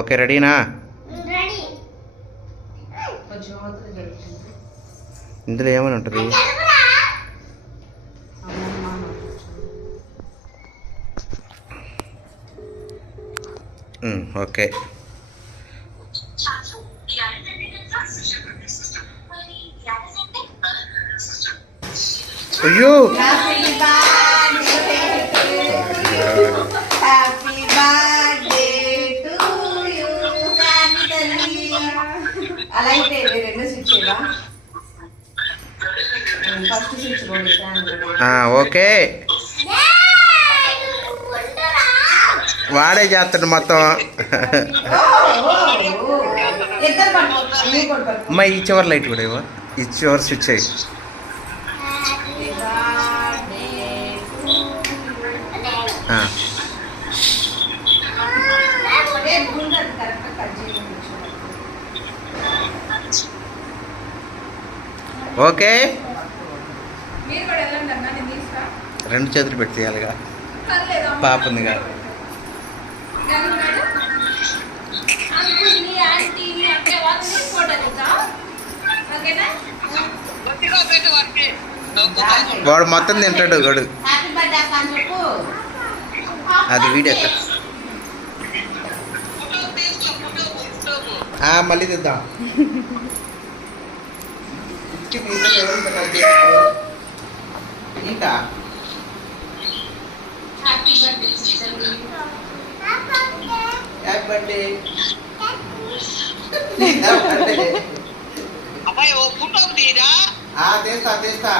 Okay రెడీనా? ఇందులో ఏమని ఉంటుంది? ఓకే. అయ్యో అలా అయితే రెండు స్విచ్ ఫస్ట్ స్విచ్ ఓకే. వాడే చేస్తాడు మొత్తం. అమ్మా ఈ చివరి లైట్ కూడా ఇవ్వ, ఈ చివరి స్విచ్ అయ్యి. ఓకే. రెండు చేతులు పెట్టి తీయాలిగా, పాప ఉంది కాదు. వాడు మొత్తం తింటాడు గడు. అది వీడియో మళ్ళీ తీద్దాం. ఇంకా హ్యాపీ బర్త్డే. తీస్తా తీస్తా.